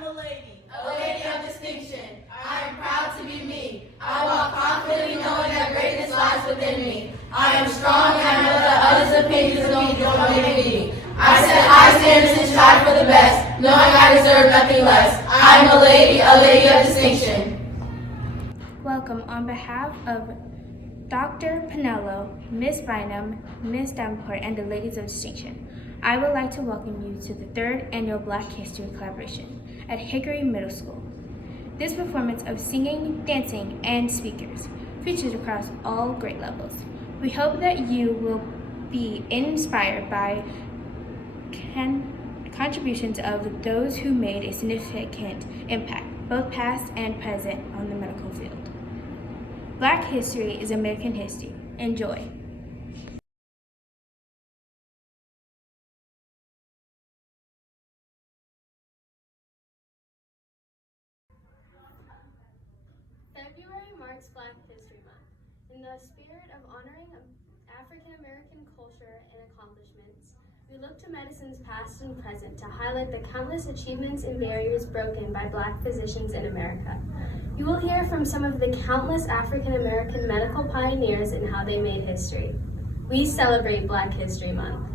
am a lady. A lady of distinction. I am proud to be me. I walk confidently knowing that greatness lies within me. I am strong and I know that others' opinions of me don't make me. I set high standards and strive for the best, knowing I deserve nothing less. I am a lady of distinction. Welcome on behalf of Dr. Pinello, Miss Bynum, Miss Davenport, and the Ladies of Distinction. I would like to welcome you to the 3rd Annual Black History Collaboration at Hickory Middle School. This performance of singing, dancing, and speakers features across all grade levels. We hope that you will be inspired by contributions of those who made a significant impact, both past and present, on the medical field. Black history is American history. Enjoy. February marks Black History Month. In the spirit of honoring African American culture and accomplishments, we look to medicine's past and present to highlight the countless achievements and barriers broken by Black physicians in America. You will hear from some of the countless African American medical pioneers and how they made history. We celebrate Black History Month.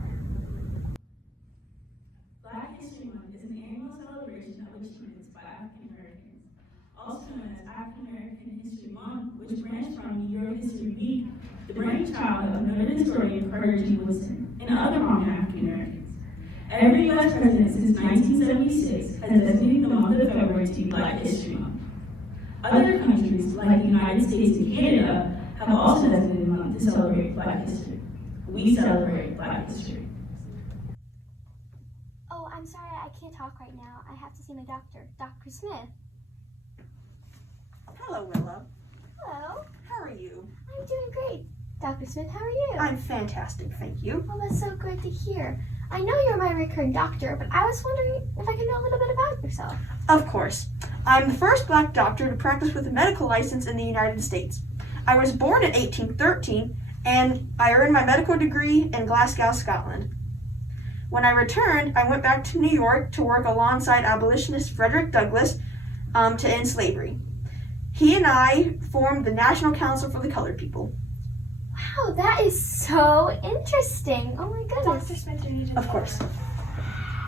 Black History Month is an annual celebration of achievements by African Americans, also known as African American History Month, which branched from New York History Week, the brainchild of noted historian Carter G. Woodson, and other prominent African Americans. Every U.S. president since 1976 has designated the month of February to be Black History Month. Other countries, like the United States and Canada, have also designated the month to celebrate Black history. We celebrate Black history. Oh, I'm sorry, I can't talk right now. I have to see my doctor, Dr. Smith. Hello, Willow. Hello. How are you? I'm doing great. Dr. Smith, how are you? I'm fantastic, thank you. Oh, that's so good to hear. I know you're my recurring doctor, but I was wondering if I could know a little bit about yourself. Of course. I'm the first Black doctor to practice with a medical license in the United States. I was born in 1813, and I earned my medical degree in Glasgow, Scotland. When I returned, I went back to New York to work alongside abolitionist Frederick Douglass to end slavery. He and I formed the National Council for the Colored People. Wow, that is so interesting. Oh my goodness. Dr. Smith, you need to... Of course.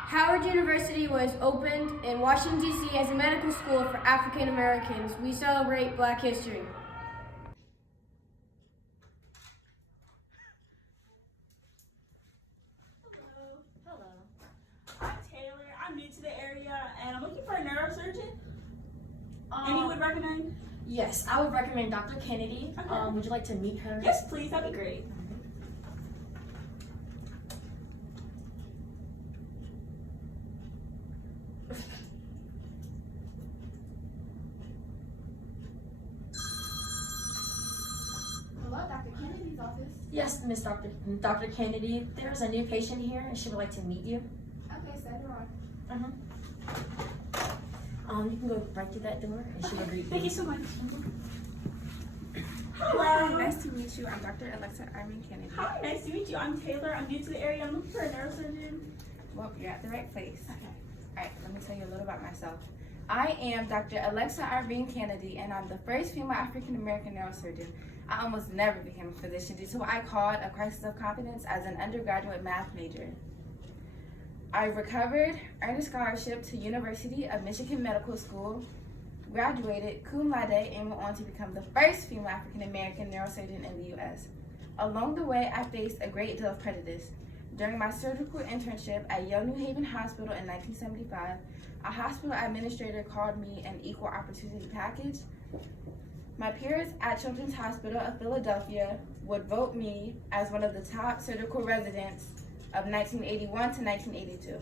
Howard University was opened in Washington, D.C. as a medical school for African Americans. We celebrate Black history. Hello. I'm Taylor. I'm new to the area, and I'm looking for a neurosurgeon. Any you would recommend? Yes, I would recommend Dr. Kennedy. Okay. Would you like to meet her? Yes, please. That'd be great. Hello, Dr. Kennedy's office. Yes, Miss Dr. Kennedy. There's a new patient here, and she would like to meet you. Okay, send her on. You can go right through that door, and she will greet you. Thank you so much. Hello. Nice to meet you. I'm Dr. Alexa Irving Kennedy. Hi, nice to meet you. I'm Taylor. I'm new to the area. I'm looking for a neurosurgeon. Well, you're at the right place. Okay. All right, let me tell you a little about myself. I am Dr. Alexa Irving Kennedy, and I'm the first female African-American neurosurgeon. I almost never became a physician due to what I called a crisis of confidence as an undergraduate math major. I recovered, earned a scholarship to University of Michigan Medical School, graduated cum laude, and went on to become the first female African-American neurosurgeon in the U.S. Along the way, I faced a great deal of prejudice. During my surgical internship at Yale New Haven Hospital in 1975, a hospital administrator called me an equal opportunity package. My peers at Children's Hospital of Philadelphia would vote me as one of the top surgical residents of 1981 to 1982.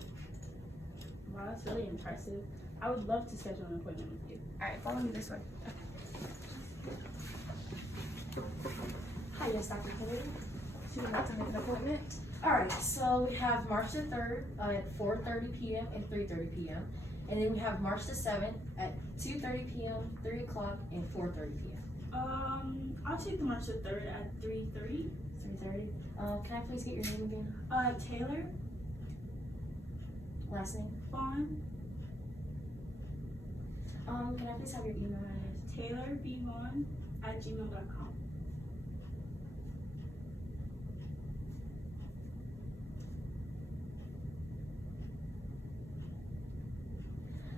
Wow, that's really impressive. I would love to schedule an appointment with you. All right, follow me this way. Hi, yes, Dr. Kennedy. She would like to make an appointment. All right, so we have March the 3rd at 4:30 p.m. and 3:30 p.m. And then we have March the 7th at 2:30 p.m., 3 o'clock, and 4:30 p.m. I'll take the March the 3rd at 3:30. 3:30. Can I please get your name again? Taylor. Last name? Vaughn. Can I please have your email address? taylorbvaughn@gmail.com.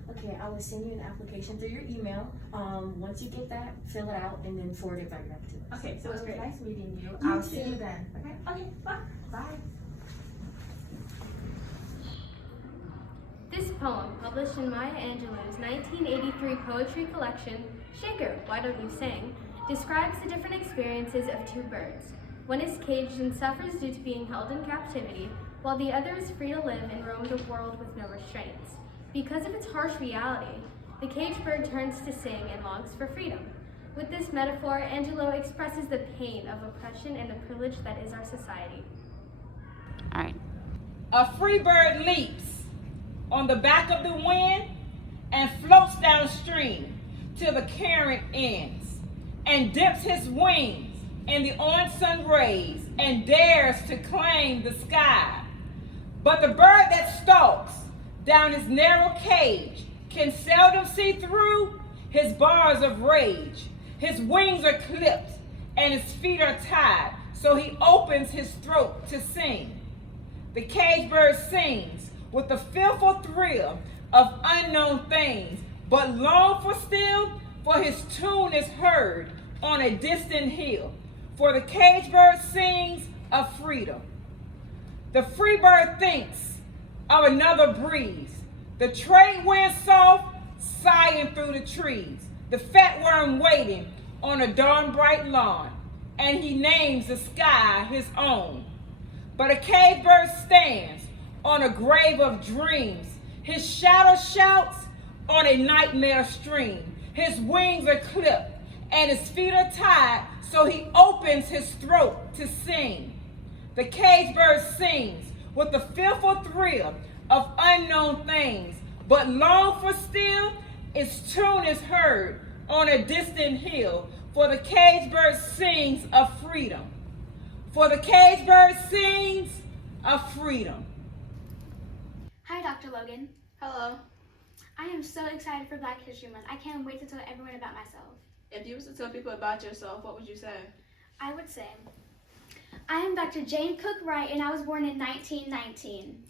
Okay, I will send you an application through your email. Once you get that, fill it out and then forward it back to us. Okay, so it's great. Nice meeting you. You I'll too. see you then. Okay? Okay, bye. Bye. This poem, published in Maya Angelou's 1983 poetry collection, Shaker, Why Don't You Sing, describes the different experiences of two birds. One is caged and suffers due to being held in captivity, while the other is free to live and roam the world with no restraints. Because of its harsh reality, the caged bird turns to sing and longs for freedom. With this metaphor, Angelo expresses the pain of oppression and the privilege that is our society. All right. A free bird leaps on the back of the wind and floats downstream till the current ends, and dips his wings in the orange sun rays and dares to claim the sky. But the bird that stalks down his narrow cage can seldom see through his bars of rage. His wings are clipped and his feet are tied, so he opens his throat to sing. The cage bird sings with the fearful thrill of unknown things, but long for still, for his tune is heard on a distant hill. For the cage bird sings of freedom. The free bird thinks of another breeze, the trade wind soft, sighing through the trees, the fat worm waiting on a dawn bright lawn, and he names the sky his own. But a cage bird stands on a grave of dreams, his shadow shouts on a nightmare stream. His wings are clipped and his feet are tied, so he opens his throat to sing. The cage bird sings with the fearful thrill of unknown things, but long for still, its tune is heard on a distant hill. For the cage bird sings of freedom. For the cage bird sings of freedom. Hi, Dr. Logan. Hello. I am so excited for Black History Month. I can't wait to tell everyone about myself. If you was to tell people about yourself, what would you say? I would say, I am Dr. Jane Cook Wright, and I was born in 1919.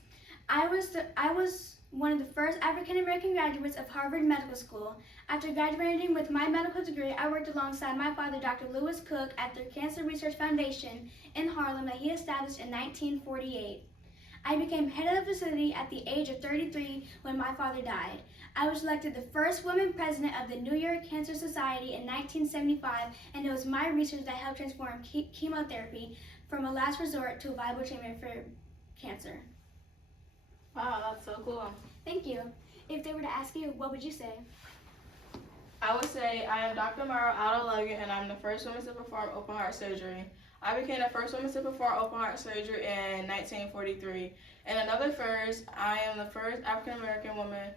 I was one of the first African American graduates of Harvard Medical School. After graduating with my medical degree, I worked alongside my father, Dr. Lewis Cook, at the Cancer Research Foundation in Harlem that he established in 1948. I became head of the facility at the age of 33 when my father died. I was elected the first woman president of the New York Cancer Society in 1975, and it was my research that helped transform chemotherapy from a last resort to a viable treatment for cancer. Wow, that's so cool. Thank you. If they were to ask you, what would you say? I would say I am Dr. Mara Otto Logan, and I'm the first woman to perform open heart surgery. I became the first woman to perform open heart surgery in 1943. And another first, I am the first African American woman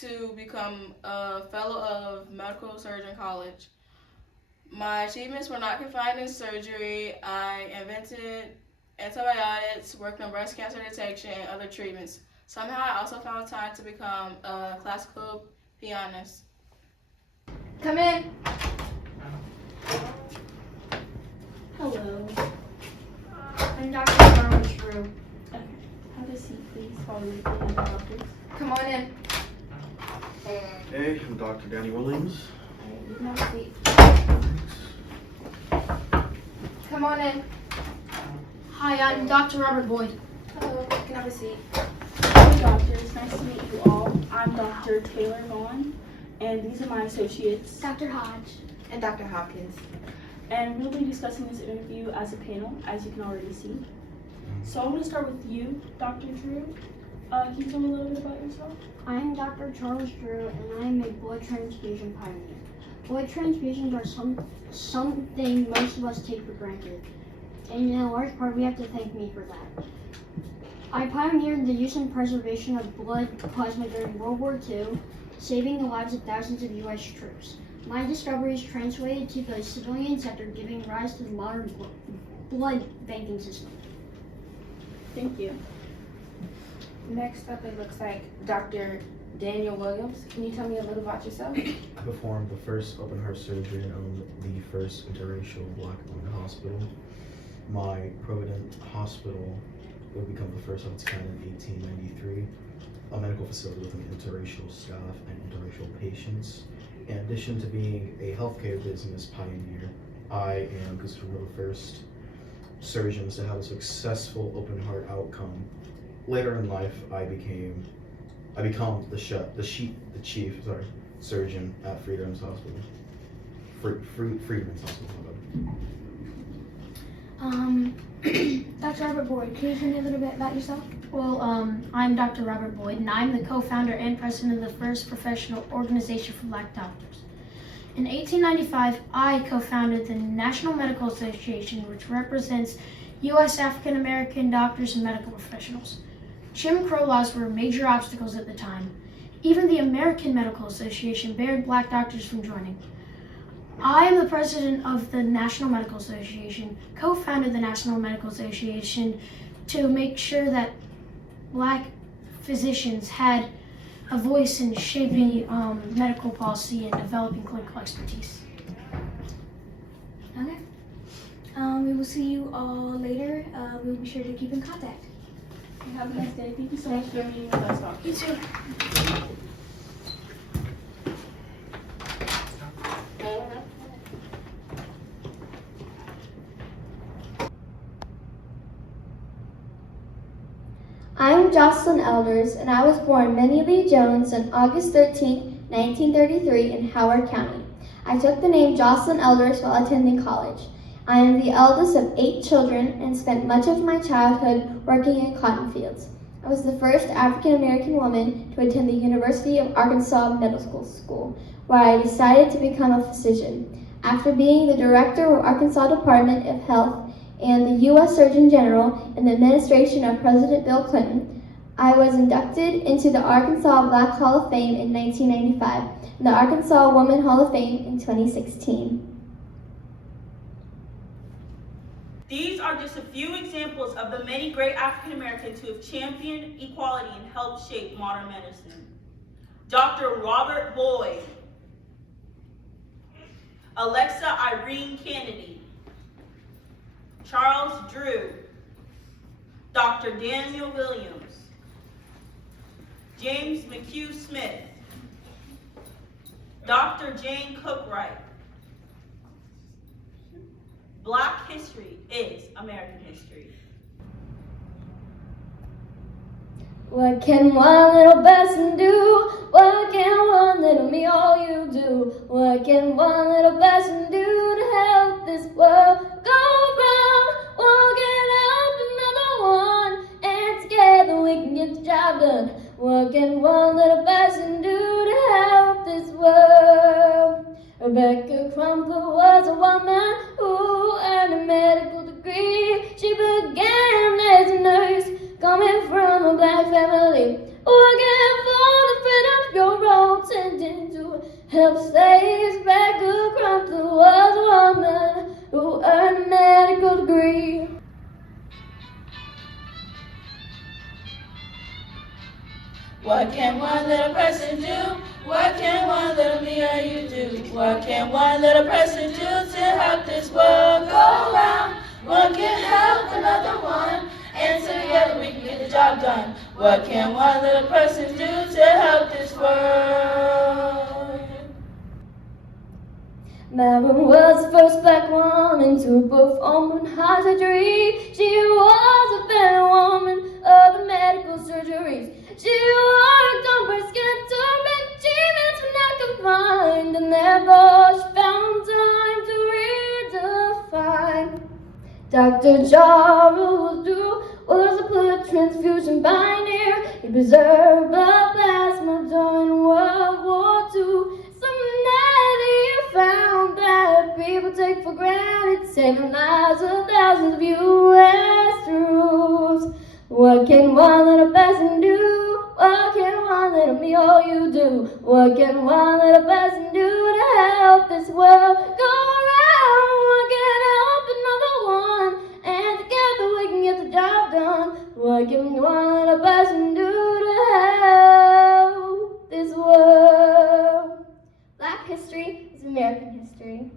to become a fellow of Medical Surgeon College. My achievements were not confined in surgery. I invented antibiotics, worked on breast cancer detection, and other treatments. Somehow I also found time to become a classical pianist. Come in. Hello. I'm Dr. Charles Drew. Okay. Have a seat, please, while we wait for the doctors. Come on in. Hey, I'm Dr. Danny Williams. You can have a seat. Come on in. Hi, I'm Dr. Robert Boyd. Hello, you can have a seat. Hello, doctors. Nice to meet you all. I'm Dr. Taylor Vaughn, and these are my associates. Dr. Hodge. And Dr. Hopkins. And we'll be discussing this interview as a panel, as you can already see. So I'm going to start with you, Dr. Drew. Can you tell me a little bit about yourself? I am Dr. Charles Drew, and I am a blood transfusion pioneer. Blood transfusions are something most of us take for granted, and in a large part we have to thank me for that. I pioneered the use and preservation of blood plasma during World War II, saving the lives of thousands of U.S. troops. My discoveries translated to the civilian sector, giving rise to the modern blood banking system. Thank you. Next up, it looks like Dr. Daniel Williams. Can you tell me a little about yourself? I performed the first open heart surgery and owned the first interracial Black-owned hospital. My Provident Hospital would become the first of its kind in 1893, a medical facility with an interracial staff and interracial patients. In addition to being a healthcare business pioneer, I am considered one of the first surgeons to have a successful open heart outcome. Later in life, I become the chief surgeon at Freedom's Hospital. Freedom's Hospital. Dr. Robert Boyd, can you tell me a little bit about yourself? Well, I'm Dr. Robert Boyd, and I'm the co-founder and president of the first professional organization for Black doctors. In 1895, I co-founded the National Medical Association, which represents U.S. African American doctors and medical professionals. Jim Crow laws were major obstacles at the time. Even the American Medical Association barred Black doctors from joining. I am the president of the National Medical Association, co-founded the National Medical Association to make sure that Black physicians had a voice in shaping medical policy and developing clinical expertise. Okay. We will see you all later. We'll be sure to keep in contact. Have a nice day. Thank you so much for meeting with us, Doctor. You too. I'm Jocelyn Elders, and I was born Minnie Lee Jones on August 13, 1933 in Howard County. I took the name Jocelyn Elders while attending college. I am the eldest of 8 children and spent much of my childhood working in cotton fields. I was the first African American woman to attend the University of Arkansas Medical School, where I decided to become a physician. After being the director of Arkansas Department of Health and the U.S. Surgeon General in the administration of President Bill Clinton, I was inducted into the Arkansas Black Hall of Fame in 1995 and the Arkansas Women Hall of Fame in 2016. These are just a few examples of the many great African Americans who have championed equality and helped shape modern medicine. Dr. Robert Boyd, Alexa Irene Kennedy, Charles Drew, Dr. Daniel Williams, James McHugh Smith, Dr. Jane Cookwright. Black history is American history. What can one little person do? What can one little me, all you do? What can one little person do to help this world go round? One can help another one, and together we can get the job done. What can one little person do to help this world? Rebecca Crumpler was a woman who earned a medical degree. She began as a nurse, coming from a Black family, working for the Freedom Bureau, tending to help slaves. Rebecca Crumpler was a woman who earned a medical degree. What can one little person do? What can one little me or you do? What can one little person do to help this world go round? One can help another one, and together we can get the job done. What can one little person do to help this world? Mary was the first Black woman to perform heart surgery. She was a veteran woman of the medical surgeries. She worked on breast cancer, but achievements were not confined, and therefore she found time to redefine. Dr. Charles Drew was a blood transfusion pioneer. He preserved blood plasma during World War II. He found that people take for granted, saving lives of thousands of U.S. troops. What can one little person do? What can one little me or you do? What can one little person do to help this world go round? One can help another one, and together we can get the job done. What can one little person do to help American history.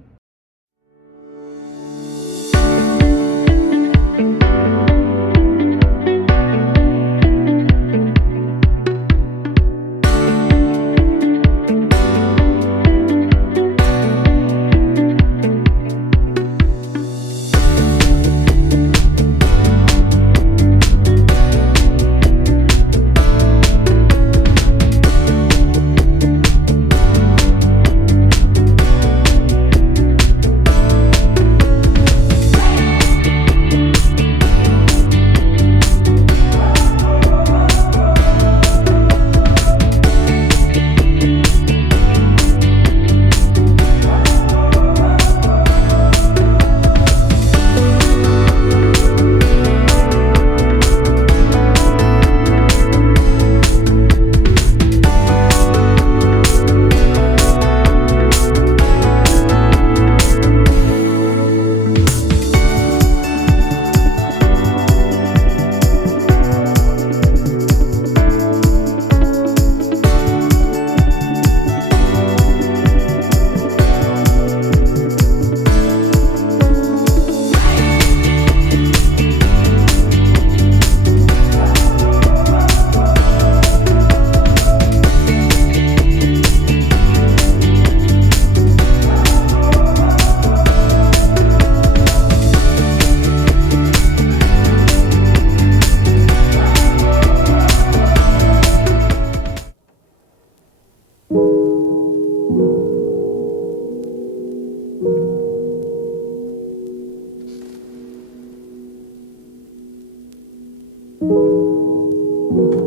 Thank you.